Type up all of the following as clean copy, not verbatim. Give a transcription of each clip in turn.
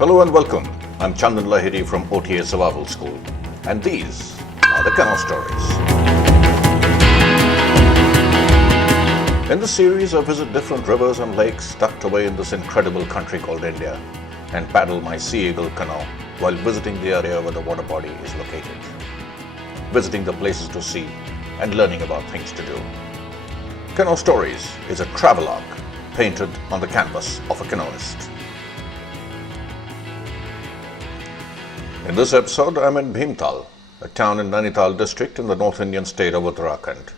Hello and welcome. I'm Chandan Lahiri from OTA Survival School, and these are the Canoe stories. In this series, I visit different rivers and lakes tucked away in this incredible country called India and paddle my Sea Eagle canoe while visiting the area where the water body is located, visiting the places to see and learning about things to do. Canoe Stories is a travelogue painted on the canvas of a canoeist. In this episode, I'm in Bhimtal, a town in Nainital district in the North Indian state of Uttarakhand.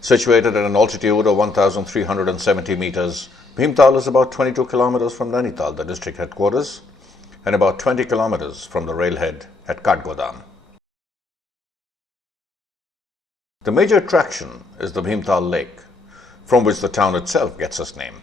Situated at an altitude of 1,370 meters, Bhimtal is about 22 kilometers from Nainital, the district headquarters, and about 20 kilometers from the railhead at Kathgodam. The major attraction is the Bhimtal lake, from which the town itself gets its name.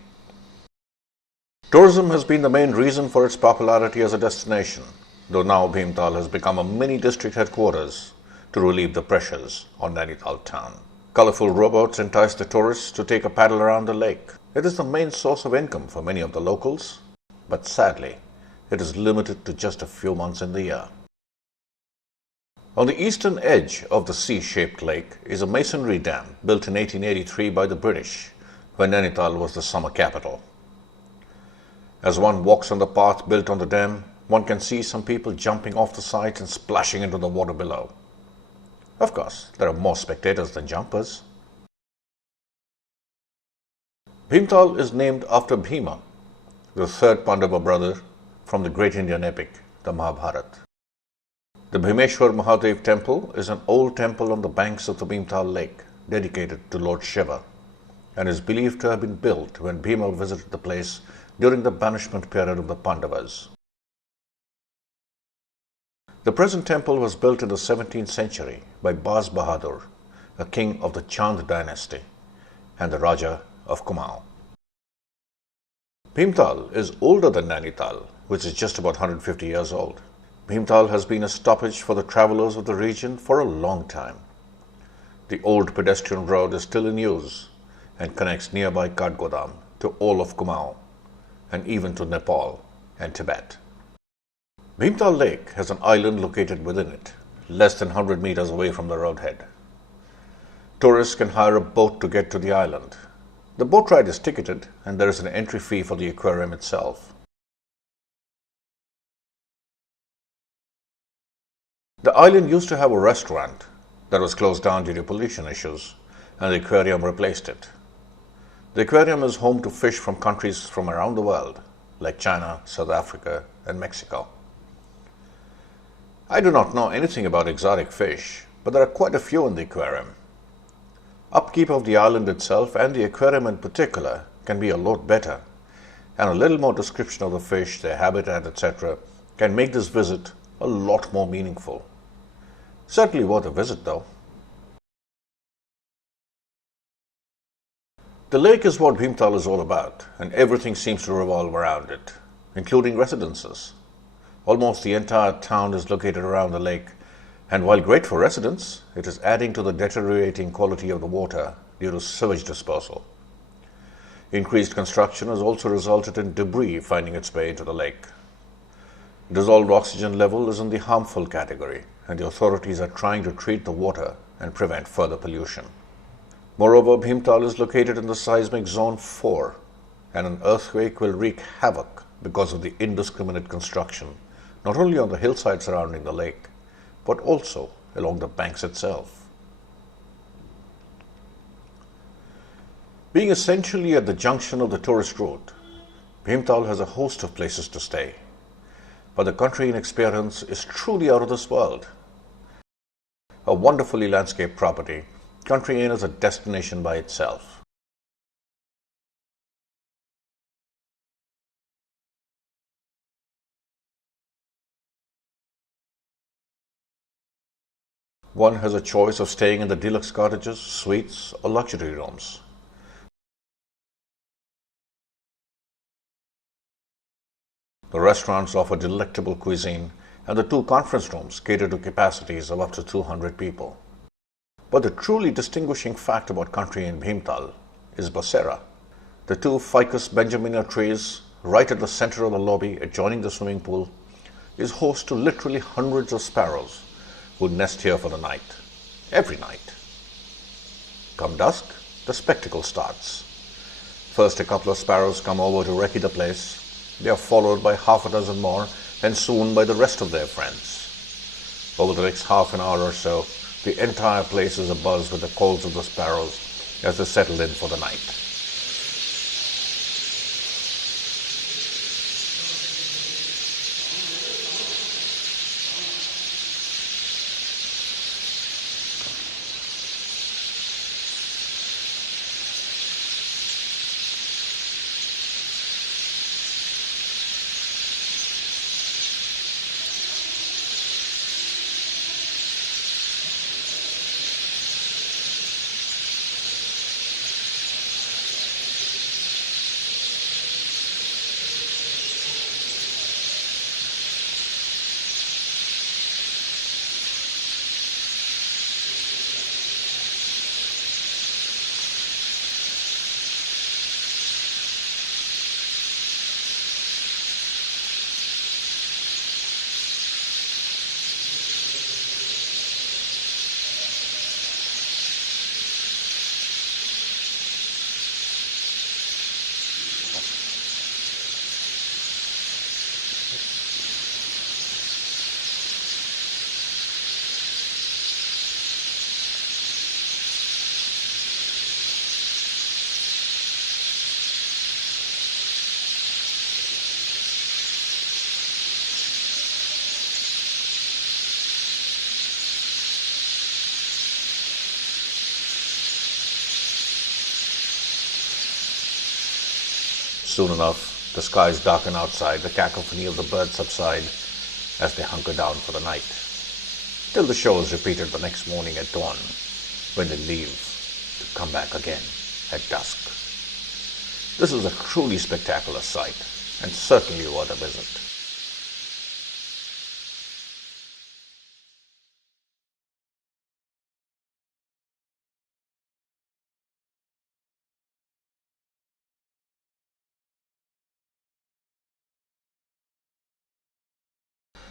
Tourism has been the main reason for its popularity as a destination, though now Bhimtal has become a mini district headquarters to relieve the pressures on Nainital town. Colorful rowboats entice the tourists to take a paddle around the lake. It is the main source of income for many of the locals, but sadly, it is limited to just a few months in the year. On the eastern edge of the C-shaped lake is a masonry dam built in 1883 by the British, when Nainital was the summer capital. As one walks on the path built on the dam, one can see some people jumping off the sides and splashing into the water below. Of course, there are more spectators than jumpers. Bhimtal is named after Bhima, the third Pandava brother from the great Indian epic, the Mahabharata. The Bhimeshwar Mahadev temple is an old temple on the banks of the Bhimtal lake, dedicated to Lord Shiva, and is believed to have been built when Bhima visited the place during the banishment period of the Pandavas. The present temple was built in the 17th century by Baz Bahadur, a king of the Chand dynasty and the Raja of Kumaon. Bhimtal is older than Nainital, which is just about 150 years old. Bhimtal has been a stoppage for the travelers of the region for a long time. The old pedestrian road is still in use and connects nearby Kathgodam to all of Kumaon and even to Nepal and Tibet. Bhimtal Lake has an island located within it, less than 100 meters away from the roadhead. Tourists can hire a boat to get to the island. The boat ride is ticketed and there is an entry fee for the aquarium itself. The island used to have a restaurant that was closed down due to pollution issues, and the aquarium replaced it. The aquarium is home to fish from countries from around the world, like China, South Africa, and Mexico. I do not know anything about exotic fish, but there are quite a few in the aquarium. Upkeep of the island itself and the aquarium in particular can be a lot better, and a little more description of the fish, their habitat, etc. can make this visit a lot more meaningful. Certainly worth a visit though. The lake is what Bhimtal is all about, and everything seems to revolve around it, including residences. Almost the entire town is located around the lake, and while great for residents, it is adding to the deteriorating quality of the water due to sewage disposal. Increased construction has also resulted in debris finding its way into the lake. Dissolved oxygen level is in the harmful category, and the authorities are trying to treat the water and prevent further pollution. Moreover, Bhimtal is located in the seismic zone 4, and an earthquake will wreak havoc because of the indiscriminate construction, not only on the hillside surrounding the lake, but also along the banks itself. Being essentially at the junction of the tourist route, Bhimtal has a host of places to stay, but the country in experience is truly out of this world. A wonderfully landscaped property, Country Inn is a destination by itself. One has a choice of staying in the deluxe cottages, suites, or luxury rooms. The restaurants offer delectable cuisine, and the 2 conference rooms cater to capacities of up to 200 people. But the truly distinguishing fact about Country Inn Bhimtal is Basera. The 2 ficus benjamina trees right at the center of the lobby adjoining the swimming pool, is host to literally hundreds of sparrows who nest here for the night, every night. Come dusk, the spectacle starts. First, a couple of sparrows come over to recce the place. They are followed by half a dozen more, and soon by the rest of their friends. Over the next half an hour or so, the entire place is abuzz with the calls of the sparrows as they settle in for the night. Soon enough, the skies darken outside, the cacophony of the birds subside as they hunker down for the night, till the show is repeated the next morning at dawn, when they leave to come back again at dusk. This is a truly spectacular sight, and certainly worth a visit.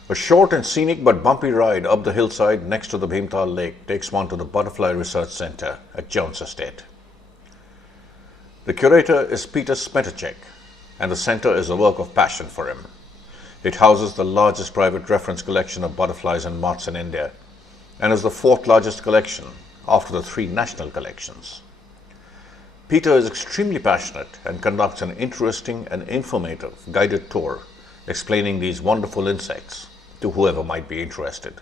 A short and scenic but bumpy ride up the hillside next to the Bhimtal lake takes one to the Butterfly Research Center at Jones Estate. The curator is Peter Smetacek, and the center is a work of passion for him. It houses the largest private reference collection of butterflies and moths in India, and is the fourth largest collection after the three national collections. Peter is extremely passionate and conducts an interesting and informative guided tour explaining these wonderful insects to whoever might be interested.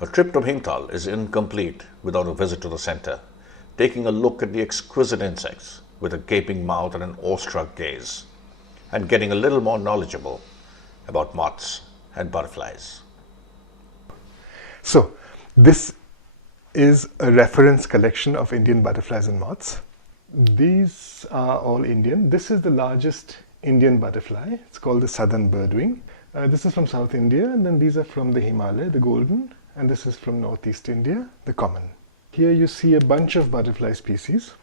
A trip to Bhimtal is incomplete without a visit to the center, taking a look at the exquisite insects with a gaping mouth and an awestruck gaze, and getting a little more knowledgeable about moths and butterflies. So, this is a reference collection of Indian butterflies and moths. These are all Indian. This is the largest Indian butterfly. It's called the southern birdwing. This is from South India, and then these are from the Himalaya, the golden, and this is from Northeast India, the common. Here you see a bunch of butterfly species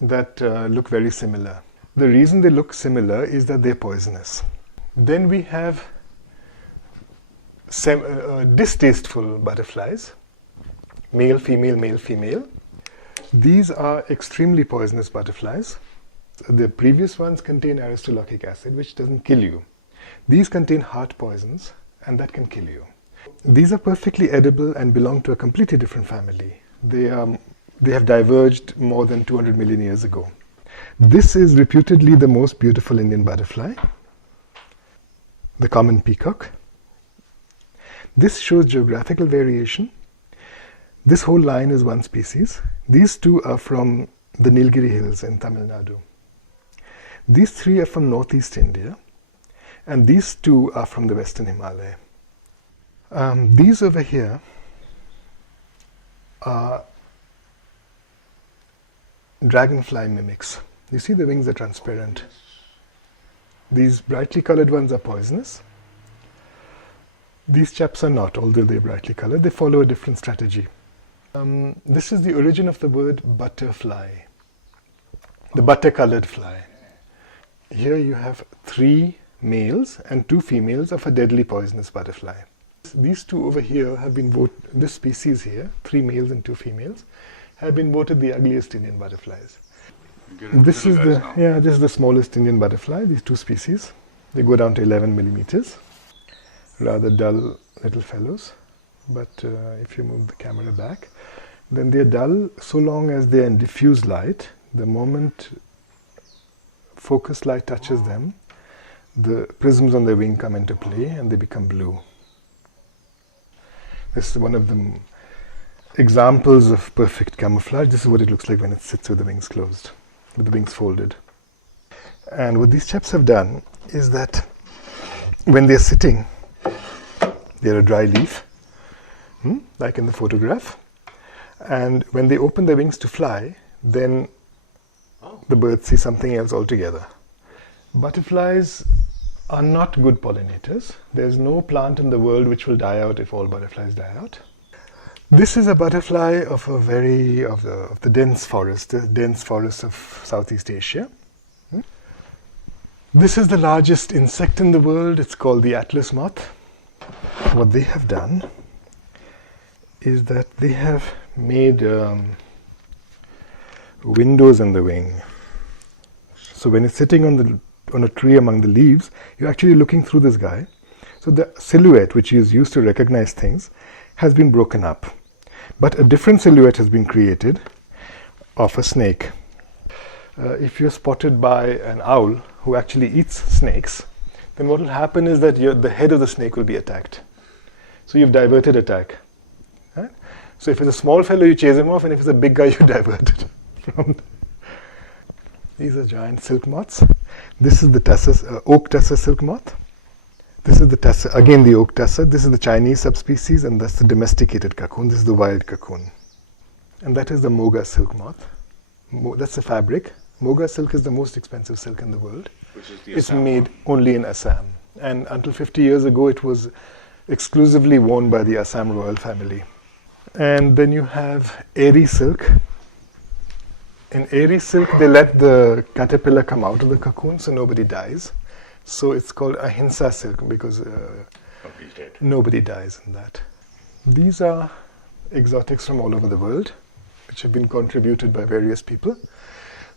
that look very similar. The reason they look similar is that they're poisonous. Then we have distasteful butterflies, male, female, male, female. These are extremely poisonous butterflies. The previous ones contain aristolochic acid, which doesn't kill you. These contain heart poisons, and that can kill you. These are perfectly edible and belong to a completely different family. They have diverged more than 200 million years ago. This is reputedly the most beautiful Indian butterfly, the common peacock. This shows geographical variation. This whole line is one species. These two are from the Nilgiri hills in Tamil Nadu. These three are from Northeast India, and these two are from the Western Himalaya. These over here are dragonfly mimics. You see the wings are transparent. These brightly colored ones are poisonous. These chaps are not, although they're brightly colored. They follow a different strategy. This is the origin of the word butterfly, the butter-colored fly. Here you have 3 males and 2 females of a deadly poisonous butterfly. These two over here have been voted, this species here, 3 males and 2 females, have been voted the ugliest Indian butterflies. This is the smallest Indian butterfly, these 2 species. They go down to 11 millimeters. Rather dull little fellows. But if you move the camera back, then they're dull so long as they're in diffuse light. The moment focused light touches them, the prisms on their wing come into play and they become blue. This is one of the examples of perfect camouflage. This is what it looks like when it sits with the wings closed, with the wings folded. And what these chaps have done is that when they're sitting, they're a dry leaf, like in the photograph. And when they open their wings to fly, then the birds see something else altogether. Butterflies are not good pollinators. There's no plant in the world which will die out if all butterflies die out. This is a butterfly of the dense forest, the dense forests of Southeast Asia. This is the largest insect in the world. It's called the atlas moth. What they have done is that they have made windows in the wing. So when it's sitting on a tree among the leaves, you're actually looking through this guy. So the silhouette, which is used to recognize things, has been broken up. But a different silhouette has been created of a snake. If you're spotted by an owl who actually eats snakes, then what will happen is that the head of the snake will be attacked. So you've diverted attack. Right? So if it's a small fellow, you chase him off, and if it's a big guy, you divert it. These are giant silk moths. This is the oak tusser silk moth. This is the tusser, again the oak tusser. This is the Chinese subspecies, and that's the domesticated cocoon. This is the wild cocoon. And that is the moga silk moth. That's the fabric. Moga silk is the most expensive silk in the world. It's made only in Assam. And until 50 years ago, it was exclusively worn by the Assam royal family. And then you have airy silk. In airy silk, they let the caterpillar come out of the cocoon so nobody dies. So it's called ahimsa silk because nobody dies in that. These are exotics from all over the world, which have been contributed by various people.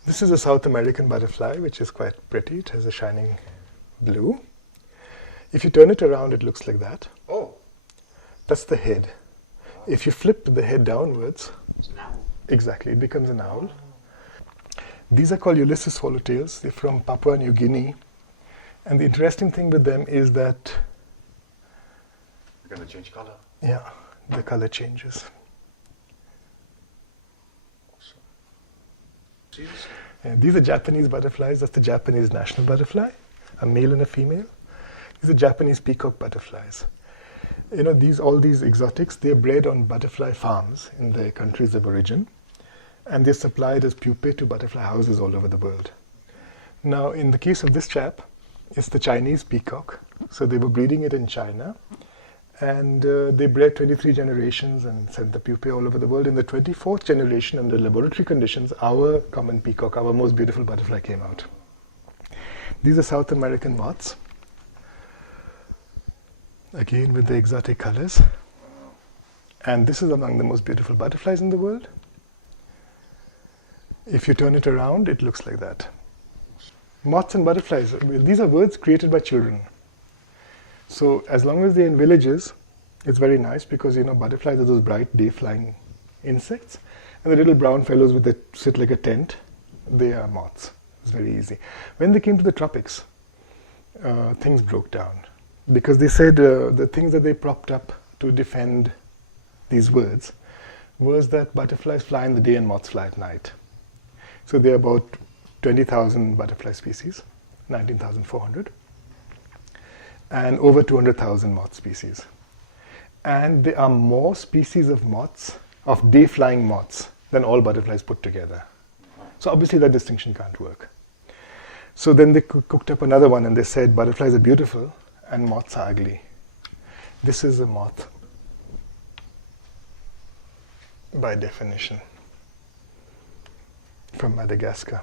This is a South American butterfly, which is quite pretty. It has a shining blue. If you turn it around, it looks like that. Oh. That's the head. If you flip the head downwards, It's an owl. exactly, it becomes an owl. These are called Ulysses swallowtails. They're from Papua New Guinea. And the interesting thing with them is that They're going to change color. yeah, the color changes. These are Japanese butterflies. That's the Japanese national butterfly, a male and a female. These are Japanese peacock butterflies. You know, all these exotics, they're bred on butterfly farms in their countries of origin, and they're supplied as pupae to butterfly houses all over the world. Now, in the case of this chap, it's the Chinese peacock. So they were breeding it in China, and they bred 23 generations and sent the pupae all over the world. In the 24th generation, under laboratory conditions, our common peacock, our most beautiful butterfly, came out. These are South American moths, again with the exotic colors. And this is among the most beautiful butterflies in the world. If you turn it around, it looks like that. Moths and butterflies, these are words created by children. So as long as they're in villages, it's very nice because, you know, butterflies are those bright day-flying insects. And the little brown fellows that sit like a tent, they are moths. It's very easy. When they came to the tropics, things broke down. Because they said the things that they propped up to defend these words was that butterflies fly in the day and moths fly at night. So there are about 20,000 butterfly species, 19,400. And over 200,000 moth species. And there are more species of moths, of day-flying moths, than all butterflies put together. So obviously that distinction can't work. So then they cooked up another one and they said butterflies are beautiful and moths are ugly. This is a moth, by definition, from Madagascar.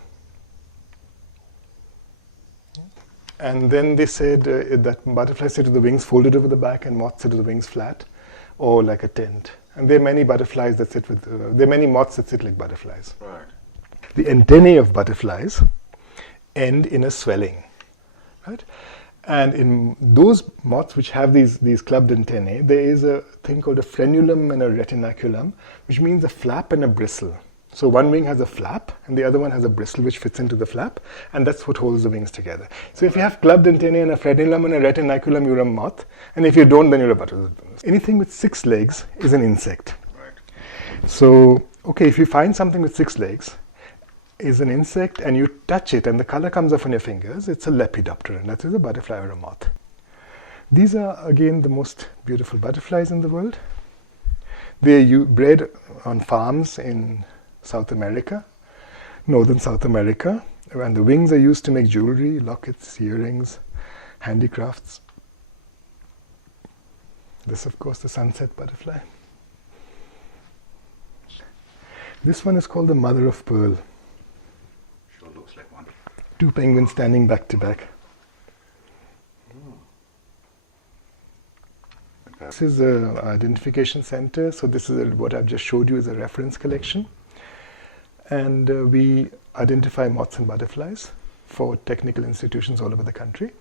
And then they said that butterflies sit with the wings folded over the back and moths sit with the wings flat or like a tent. And there are many butterflies that sit with, there are many moths that sit like butterflies. Right. The antennae of butterflies end in a swelling, right? And in those moths which have these clubbed antennae, there is a thing called a frenulum and a retinaculum, which means a flap and a bristle. So one wing has a flap and the other one has a bristle which fits into the flap, and that's what holds the wings together. So if you have clubbed antennae and a frenulum and a retinaculum, you're a moth, and if you don't, then you're a butterfly. Anything with 6 legs is an insect. Right. So, okay, if you find something with 6 legs, is an insect, and you touch it and the color comes off on your fingers, it's a lepidoptera, and that is a butterfly or a moth. These are again the most beautiful butterflies in the world. They are bred on farms in South America, northern South America, and the wings are used to make jewelry, lockets, earrings, handicrafts. This, of course, the sunset butterfly. This one is called the mother of pearl. Sure looks like one. 2 penguins standing back to back. Okay. This is an identification center. So this is what I've just showed you is a reference collection. And we identify moths and butterflies for technical institutions all over the country.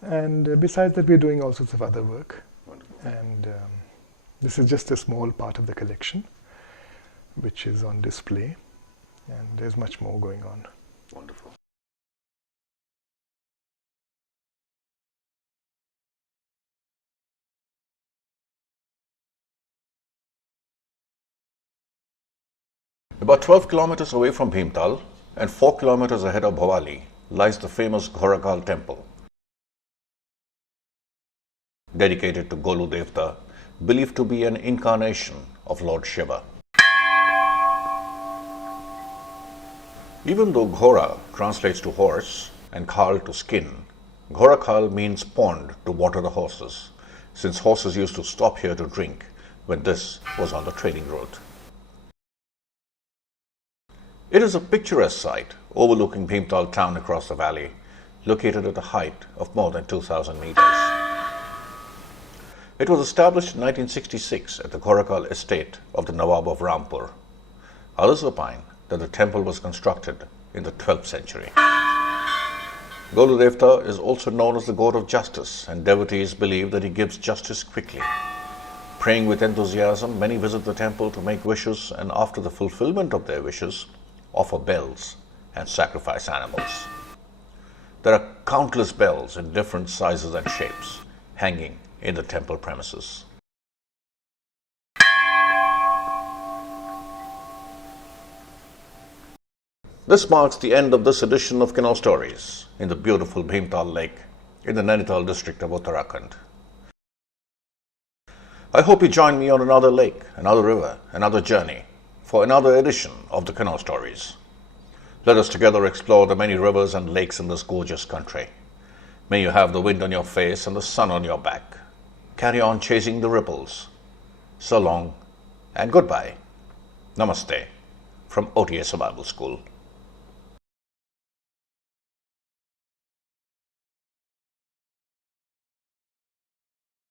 And besides that, we're doing all sorts of other work. Wonderful. And this is just a small part of the collection, which is on display. And there's much more going on. Wonderful. About 12 kilometers away from Bhimtal and 4 kilometers ahead of Bhavali lies the famous Ghorakal temple, dedicated to Golu Devta, believed to be an incarnation of Lord Shiva. Even though Ghora translates to horse and Kal to skin, Ghorakal means pond to water the horses, since horses used to stop here to drink when this was on the trading route. It is a picturesque site overlooking Bhimtal town across the valley, located at a height of more than 2,000 meters. It was established in 1966 at the Ghorakal estate of the Nawab of Rampur. Others opine that the temple was constructed in the 12th century. Golu Devta is also known as the god of justice, and devotees believe that he gives justice quickly. Praying with enthusiasm, many visit the temple to make wishes, and after the fulfillment of their wishes, offer bells and sacrifice animals. There are countless bells in different sizes and shapes hanging in the temple premises. This marks the end of this edition of Canoe Stories in the beautiful Bhimtal Lake in the Nainital district of Uttarakhand. I hope you join me on another lake, another river, another journey for another edition of the Canoe Stories. Let us together explore the many rivers and lakes in this gorgeous country. May you have the wind on your face and the sun on your back. Carry on chasing the ripples. So long and goodbye. Namaste from OTA Survival School.